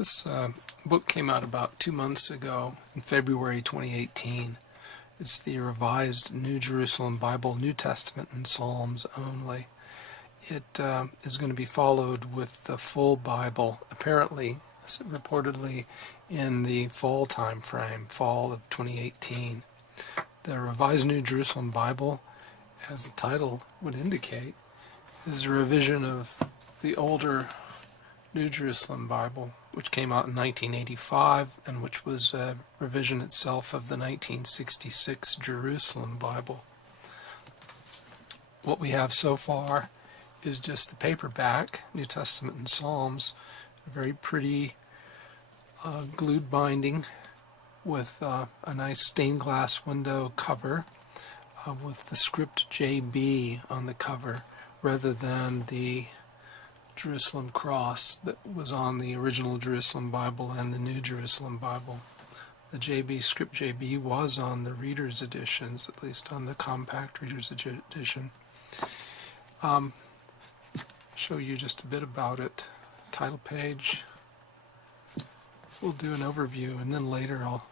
This book came out about 2 months ago, in February 2018. It's the Revised New Jerusalem Bible, New Testament and Psalms only. It is going to be followed with the full Bible, apparently, reportedly, in the fall time frame, fall of 2018. The Revised New Jerusalem Bible, as the title would indicate, is a revision of the older New Jerusalem Bible, which came out in 1985 and which was a revision itself of the 1966 Jerusalem Bible. What we have so far is just the paperback, New Testament and Psalms, a very pretty glued binding with a nice stained glass window cover with the script JB on the cover rather than the Jerusalem cross that was on the original Jerusalem Bible and the New Jerusalem Bible. The script JB was on the reader's editions, at least on the compact reader's edition. Show you just a bit about it. Title page. We'll do an overview, and then later I'll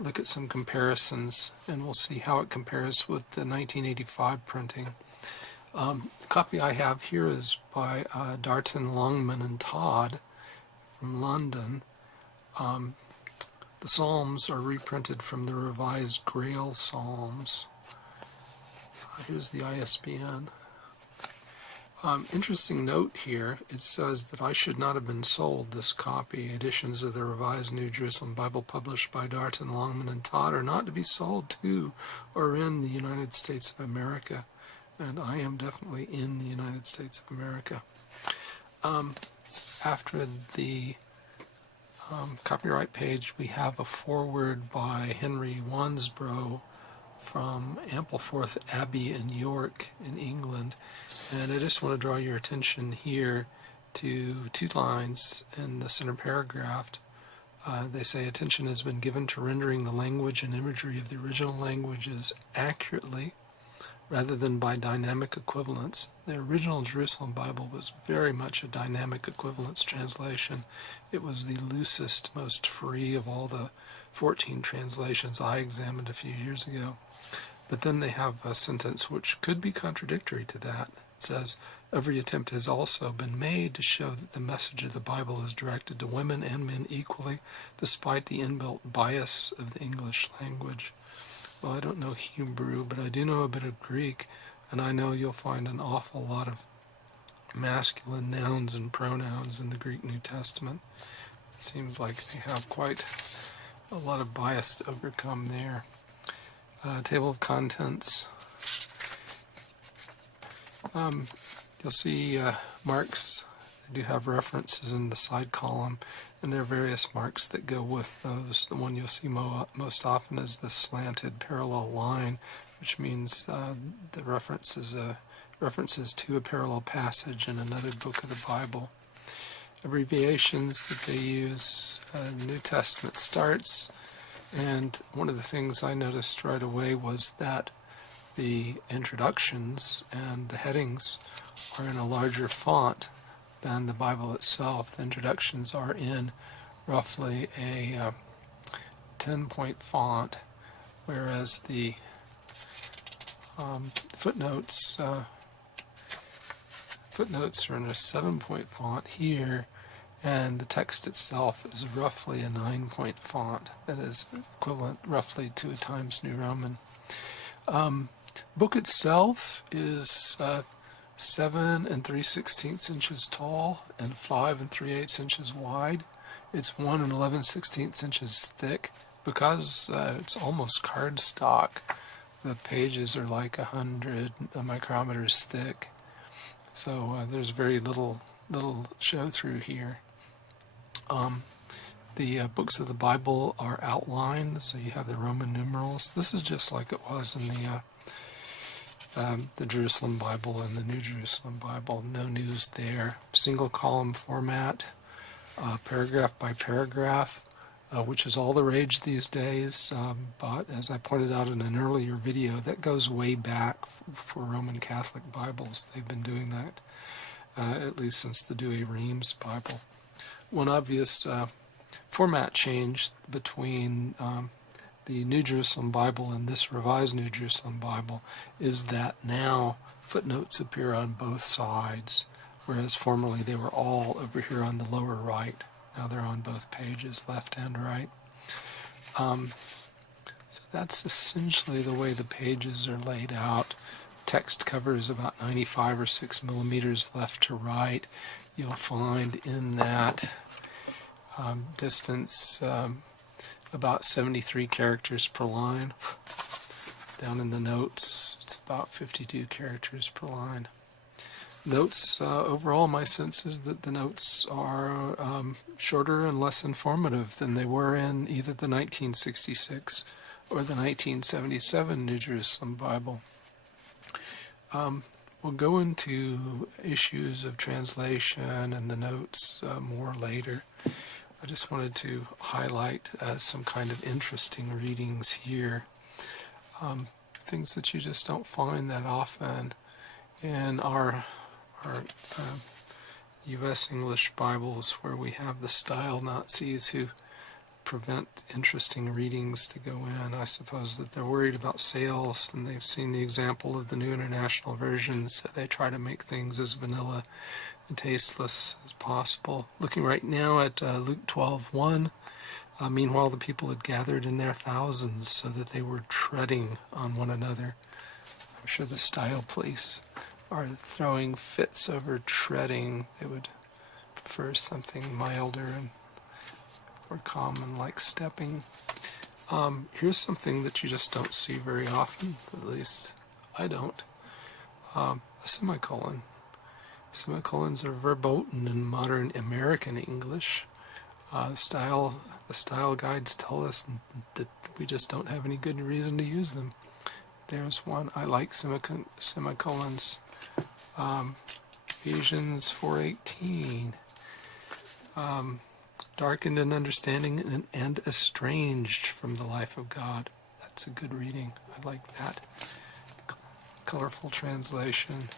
look at some comparisons, and we'll see how it compares with the 1985 printing. The copy I have here is by Darton, Longman, and Todd from London. The Psalms are reprinted from the Revised Grail Psalms. Here's the ISBN. Interesting note here, it says that I should not have been sold this copy. Editions of the Revised New Jerusalem Bible published by Darton, Longman, and Todd are not to be sold to or in the United States of America. And I am definitely in the United States of America. After the copyright page, we have a foreword by Henry Wansbrough from Ampleforth Abbey in York in England. And I just want to draw your attention here to 2 lines in the center paragraph. They say, attention has been given to rendering the language and imagery of the original languages accurately rather than by dynamic equivalence. The original Jerusalem Bible was very much a dynamic equivalence translation. It was the loosest, most free of all the 14 translations I examined a few years ago. But then they have a sentence which could be contradictory to that. It says, every attempt has also been made to show that the message of the Bible is directed to women and men equally, despite the inbuilt bias of the English language. Well, I don't know Hebrew, but I do know a bit of Greek, and I know you'll find an awful lot of masculine nouns and pronouns in the Greek New Testament. It seems like they have quite a lot of bias to overcome there. Table of contents. You'll see marks. I do have references in the side column, and there are various marks that go with those. The one you'll see most often is the slanted parallel line, which means the references to a parallel passage in another book of the Bible. Abbreviations that they use. The New Testament starts, and one of the things I noticed right away was that the introductions and the headings are in a larger font than the Bible itself. The introductions are in roughly a 10-point font, whereas the footnotes are in a 7-point font here, and the text itself is roughly a 9-point font. That is equivalent roughly to a Times New Roman. Book itself is 7 3/16 inches tall and 5 3/8 inches wide. It's 1 11/16 inches thick. Because it's almost cardstock, the pages are like 100 micrometers thick. So there's very little show through here. The books of the Bible are outlined, so you have the Roman numerals. This is just like it was in the Jerusalem Bible and the New Jerusalem Bible. No news there. Single column format, paragraph by paragraph, which is all the rage these days. But as I pointed out in an earlier video, that goes way back for Roman Catholic Bibles. They've been doing that at least since the Douay-Rheims Bible. one obvious format change between the New Jerusalem Bible and this Revised New Jerusalem Bible is that now footnotes appear on both sides, whereas formerly they were all over here on the lower right. Now they're on both pages, left and right. So that's essentially the way the pages are laid out. Text cover is about 95 or 6 millimeters left to right. You'll find in that distance about 73 characters per line. Down in the notes, it's about 52 characters per line. Notes, overall, my sense is that the notes are shorter and less informative than they were in either the 1966 or the 1977 New Jerusalem Bible. We'll go into issues of translation and the notes more later. I just wanted to highlight some kind of interesting readings here. Things that you just don't find that often in our U.S. English Bibles, where we have the style Nazis who prevent interesting readings to go in. I suppose that they're worried about sales, and they've seen the example of the New International Versions. They try to make things as vanilla and tasteless as possible. Looking right now at Luke 12:1. Meanwhile, the people had gathered in their thousands so that they were treading on one another. I'm sure the style police are throwing fits over treading. They would prefer something milder and more common, like stepping. Here's something that you just don't see very often, at least I don't. A semicolon. Semicolons are verboten in modern American English. The style guides tell us that we just don't have any good reason to use them. There's one. I like semicolons. Ephesians 4:18. Darkened in understanding and estranged from the life of God. That's a good reading. I like that. Colorful translation.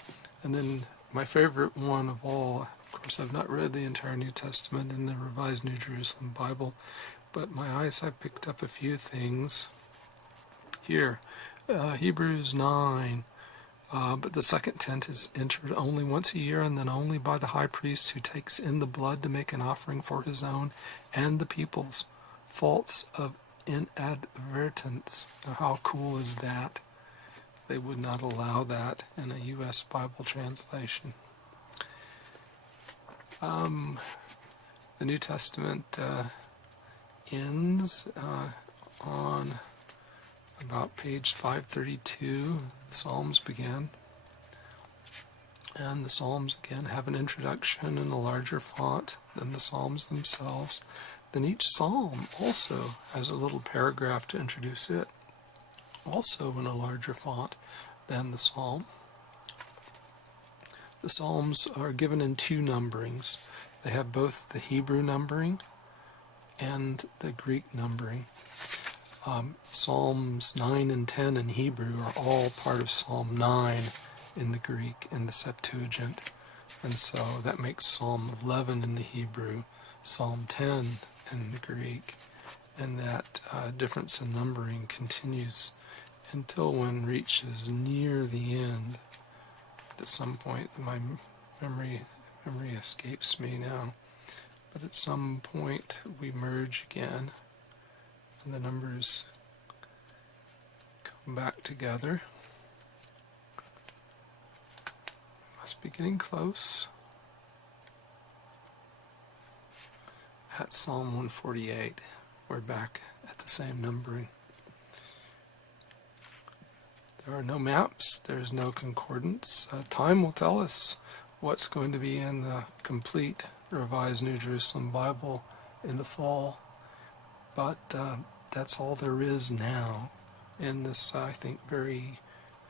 And then my favorite one of all, of course I've not read the entire New Testament in the Revised New Jerusalem Bible, but my eyes have picked up a few things. Here, Hebrews 9. But the second tent is entered only once a year, and then only by the high priest, who takes in the blood to make an offering for his own and the people's. Faults of inadvertence. Now, how cool is that? They would not allow that in a U.S. Bible translation. The New Testament ends on about page 532. The Psalms begin. And the Psalms, again, have an introduction in a larger font than the Psalms themselves. Then each Psalm also has a little paragraph to introduce it, also in a larger font than the Psalm. The Psalms are given in two numberings. They have both the Hebrew numbering and the Greek numbering. Psalms 9 and 10 in Hebrew are all part of Psalm 9 in the Greek, in the Septuagint. And so that makes Psalm 11 in the Hebrew, Psalm 10 in the Greek. And that difference in numbering continues until one reaches near the end. At some point, my memory escapes me now, but at some point we merge again, and the numbers come back together. Must be getting close. At Psalm 148, we're back at the same numbering. There are no maps, there's no concordance. Time will tell us what's going to be in the complete Revised New Jerusalem Bible in the fall. But that's all there is now in this, I think, very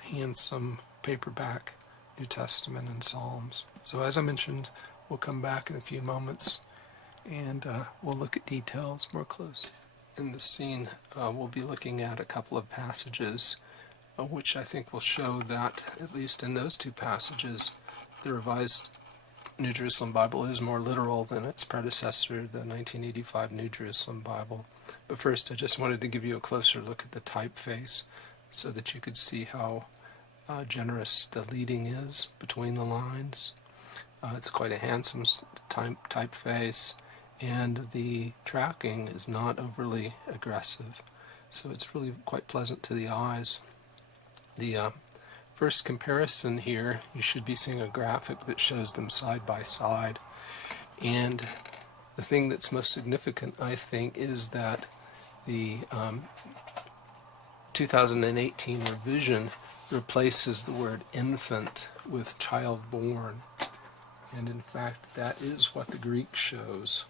handsome paperback New Testament and Psalms. So as I mentioned, we'll come back in a few moments and we'll look at details more closely. In this scene, we'll be looking at a couple of passages which I think will show that, at least in those two passages, the Revised New Jerusalem Bible is more literal than its predecessor, the 1985 New Jerusalem Bible. But first, I just wanted to give you a closer look at the typeface so that you could see how generous the leading is between the lines. It's quite a handsome typeface, and the tracking is not overly aggressive, so it's really quite pleasant to the eyes. The first comparison here, you should be seeing a graphic that shows them side by side, and the thing that's most significant, I think, is that the 2018 revision replaces the word infant with child born, and in fact that is what the Greek shows.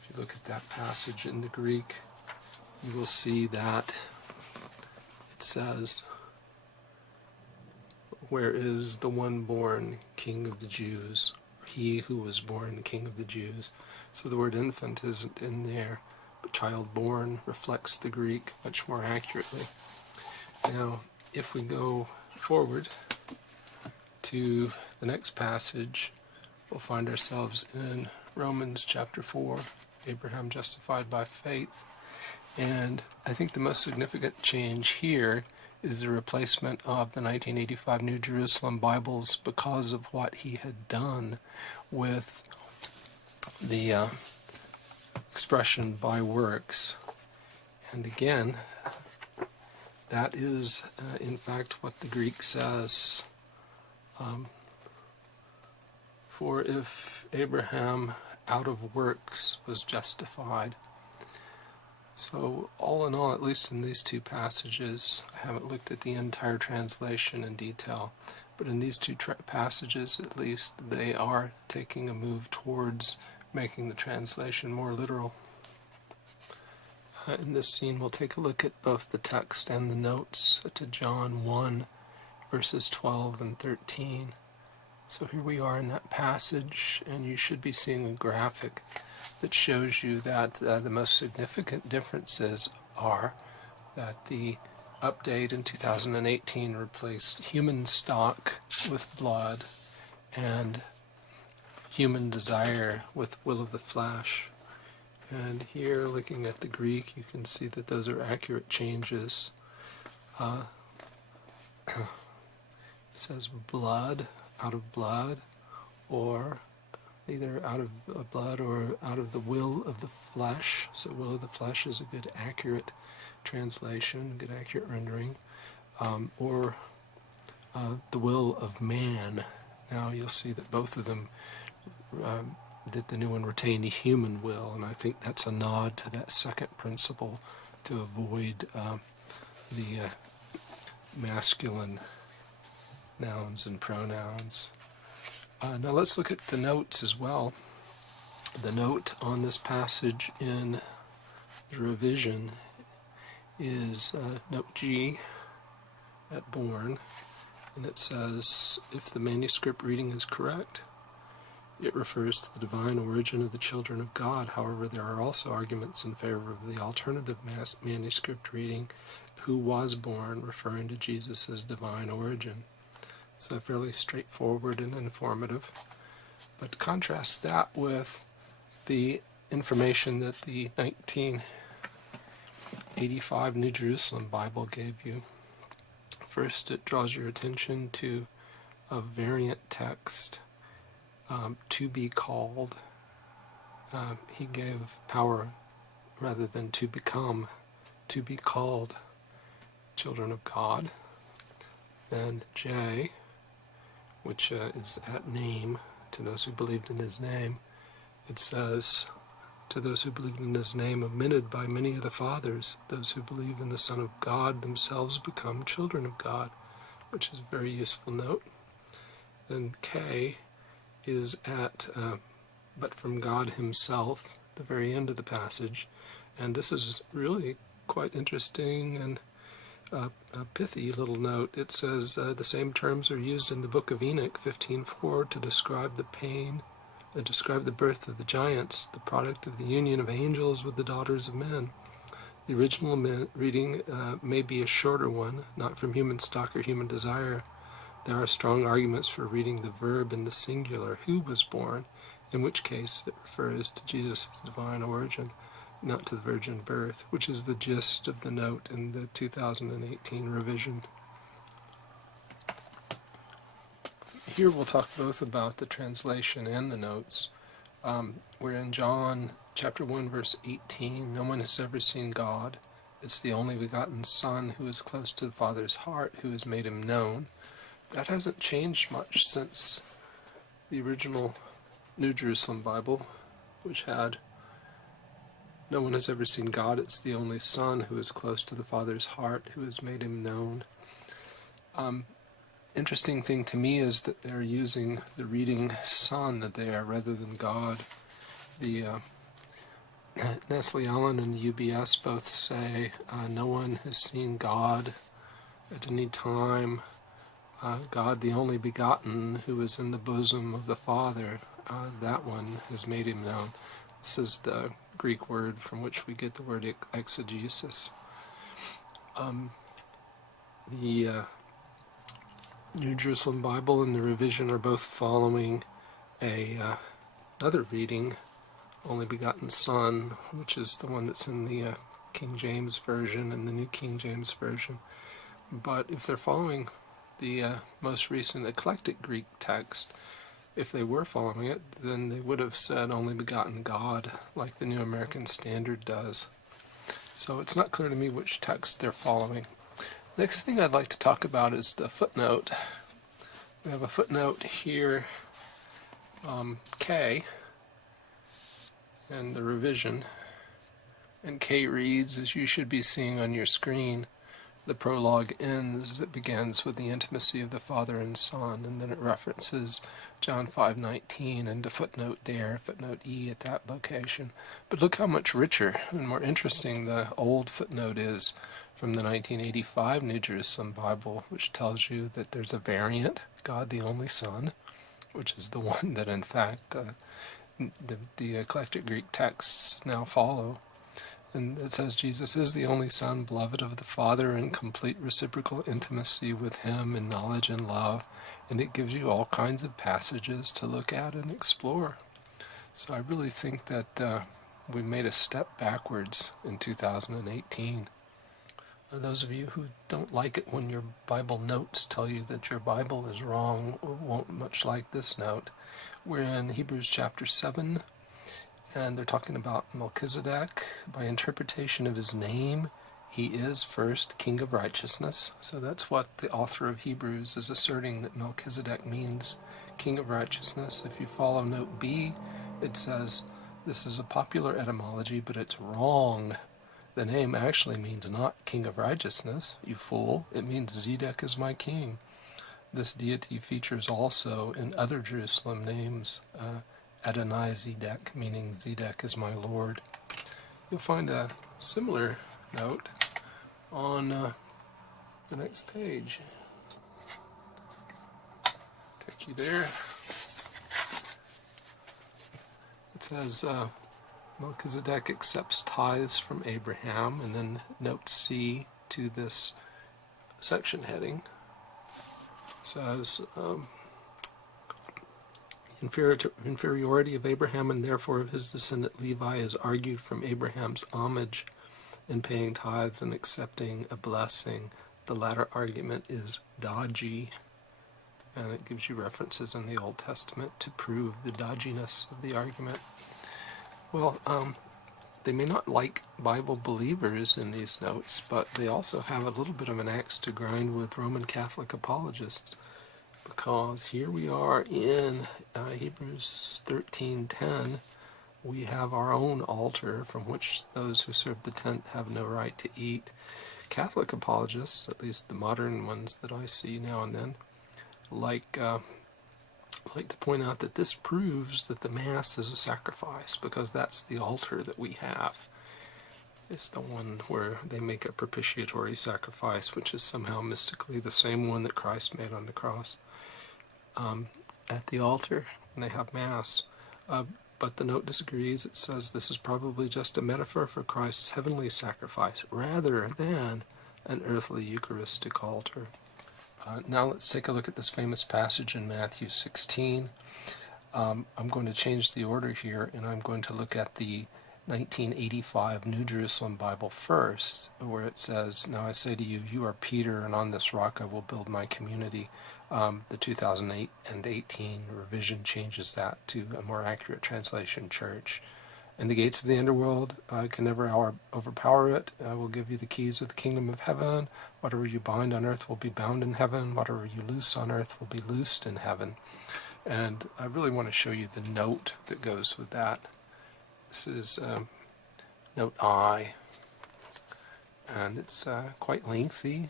If you look at that passage in the Greek, you will see that it says, "Where is the one born King of the Jews? He who was born King of the Jews." So the word infant isn't in there, but child born reflects the Greek much more accurately. Now, if we go forward to the next passage, we'll find ourselves in Romans chapter 4, Abraham justified by faith. And I think the most significant change here is the replacement of the 1985 New Jerusalem Bibles because of what he had done with the expression by works. And again, that is in fact what the Greek says. For if Abraham out of works was justified. So all in all, at least in these two passages, I haven't looked at the entire translation in detail, but in these two passages at least, they are taking a move towards making the translation more literal. In this scene, we'll take a look at both the text and the notes to John 1, verses 12 and 13. So here we are in that passage, and you should be seeing a graphic that shows you that the most significant differences are that the update in 2018 replaced human stock with blood and human desire with will of the flesh. And here, looking at the Greek, you can see that those are accurate changes. It says blood, out of blood, or either out of blood or out of the will of the flesh. So will of the flesh is a good accurate translation, good accurate rendering. Or the will of man. Now you'll see that both of them, that the new one retained a human will, and I think that's a nod to that second principle to avoid the masculine nouns and pronouns. Now let's look at the notes as well. The note on this passage in the revision is note G at Born, and it says, if the manuscript reading is correct, it refers to the divine origin of the children of God. However, there are also arguments in favor of the alternative manuscript reading, who was born, referring to Jesus' divine origin. So fairly straightforward and informative. But contrast that with the information that the 1985 New Jerusalem Bible gave you. First, it draws your attention to a variant text, to be called. He gave power rather than to become, to be called children of God. And J, which is at name, to those who believed in his name, it says, to those who believed in his name, omitted by many of the fathers, those who believe in the Son of God themselves become children of God, which is a very useful note. Then K is at, but from God himself, the very end of the passage, and this is really quite interesting and a pithy little note. It says the same terms are used in the book of Enoch 15:4 to describe the describe the birth of the giants, the product of the union of angels with the daughters of men. The original reading may be a shorter one, not from human stock or human desire, There are strong arguments for reading the verb in the singular, who was born, in which case it refers to Jesus' divine origin, not to the virgin birth, which is the gist of the note in the 2018 revision. Here we'll talk both about the translation and the notes. We're in John chapter 1, verse 18. No one has ever seen God. It's the only begotten Son who is close to the Father's heart, who has made him known. That hasn't changed much since the original New Jerusalem Bible, which had no one has ever seen God. It's the only Son who is close to the Father's heart, who has made him known. Interesting thing to me is that they're using the reading Son there rather than God. The Nestle Allen and the UBS both say no one has seen God at any time. God, the only begotten, who is in the bosom of the Father, that one has made him known. This is the Greek word from which we get the word exegesis. The New Jerusalem Bible and the revision are both following another reading, only begotten Son, which is the one that's in the King James Version and the New King James Version. But if they're following the most recent eclectic Greek text, if they were following it, then they would have said only begotten God, like the New American Standard does. So it's not clear to me which text they're following. Next thing I'd like to talk about is the footnote. We have a footnote here, K, and the revision. And K reads, as you should be seeing on your screen, the prologue ends, it begins with the intimacy of the Father and Son, and then it references John 5:19 and a footnote there, footnote E at that location. But look how much richer and more interesting the old footnote is from the 1985 New Jerusalem Bible, which tells you that there's a variant, God the only Son, which is the one that in fact the eclectic Greek texts now follow. And it says Jesus is the only Son, beloved of the Father, in complete reciprocal intimacy with him in knowledge and love. And it gives you all kinds of passages to look at and explore. So I really think that we made a step backwards in 2018. Those of you who don't like it when your Bible notes tell you that your Bible is wrong won't much like this note. We're in Hebrews chapter 7. And they're talking about Melchizedek. By interpretation of his name, he is first King of Righteousness. So that's what the author of Hebrews is asserting, that Melchizedek means King of Righteousness. If you follow note B, it says, this is a popular etymology, but it's wrong. The name actually means not King of Righteousness, you fool. It means Zedek is my king. This deity features also in other Jerusalem names, Adonai Zedek, meaning Zedek is my Lord. You'll find a similar note on the next page. Take you there. It says Melchizedek accepts tithes from Abraham, and then note C to this section heading says inferiority of Abraham and therefore of his descendant Levi is argued from Abraham's homage in paying tithes and accepting a blessing. The latter argument is dodgy, and it gives you references in the Old Testament to prove the dodginess of the argument. Well, they may not like Bible believers in these notes, but they also have a little bit of an axe to grind with Roman Catholic apologists. Because here we are in Hebrews 13:10, we have our own altar from which those who serve the tent have no right to eat. Catholic apologists, at least the modern ones that I see now and then, like to point out that this proves that the Mass is a sacrifice, because that's the altar that we have. It's the one where they make a propitiatory sacrifice, which is somehow mystically the same one that Christ made on the cross. At the altar, and they have Mass. But the note disagrees. It says this is probably just a metaphor for Christ's heavenly sacrifice, rather than an earthly Eucharistic altar. Now let's take a look at this famous passage in Matthew 16. I'm going to change the order here, and I'm going to look at the 1985 New Jerusalem Bible first, where it says, "Now I say to you, you are Peter, and on this rock I will build my community." The 2008 and 18 revision changes that to a more accurate translation, church. "And the gates of the underworld can never overpower it. I will give you the keys of the kingdom of heaven. Whatever you bind on earth will be bound in heaven. Whatever you loose on earth will be loosed in heaven." And I really want to show you the note that goes with that. This is note I, and it's quite lengthy,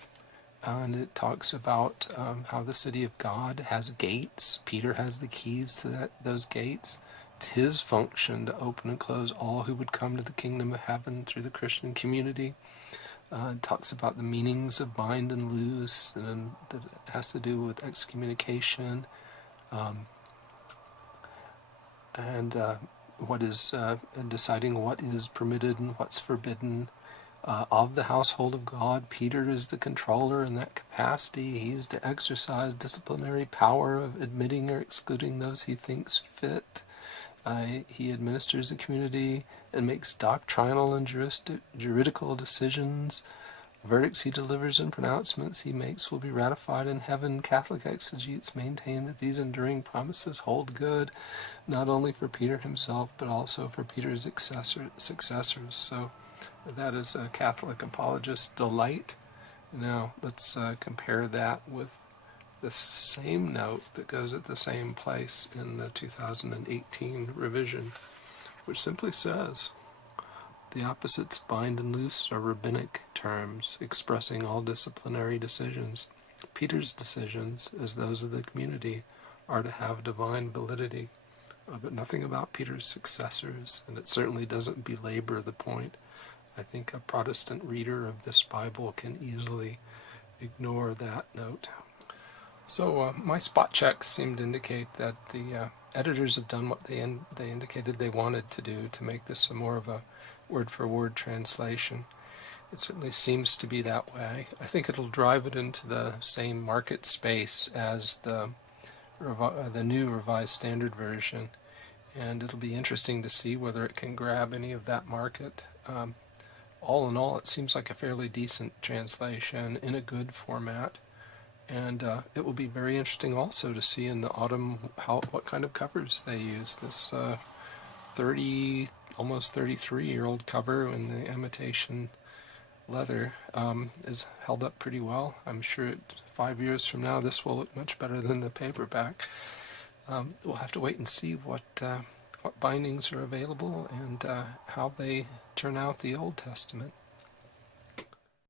and it talks about how the city of God has gates. Peter has the keys to those gates. It's his function to open and close all who would come to the kingdom of heaven through the Christian community. It talks about the meanings of bind and loose, and that it has to do with excommunication, and what is deciding what is permitted and what's forbidden. Of the household of God, Peter is the controller in that capacity. He's to exercise disciplinary power of admitting or excluding those he thinks fit. He administers the community and makes doctrinal and juridical decisions. Verdicts he delivers and pronouncements he makes will be ratified in heaven. Catholic exegetes maintain that these enduring promises hold good, not only for Peter himself, but also for Peter's successors. So that is a Catholic apologist's delight. Now let's compare that with the same note that goes at the same place in the 2018 revision, which simply says, "The opposites bind and loose are rabbinic terms expressing all disciplinary decisions. Peter's decisions, as those of the community, are to have divine validity, but nothing about Peter's successors, and it certainly doesn't belabor the point. I think a Protestant reader of this Bible can easily ignore that note." So my spot checks seem to indicate that the editors have done what they indicated they wanted to do to make this more of a word-for-word translation. It certainly seems to be that way. I think it'll drive it into the same market space as the new Revised Standard Version, and it'll be interesting to see whether it can grab any of that market. All in all, it seems like a fairly decent translation in a good format, and it will be very interesting also to see in the autumn what kind of covers they use. This almost 33-year-old cover in the imitation leather is held up pretty well. I'm sure 5 years from now this will look much better than the paperback. We'll have to wait and see what bindings are available and how they turn out the Old Testament.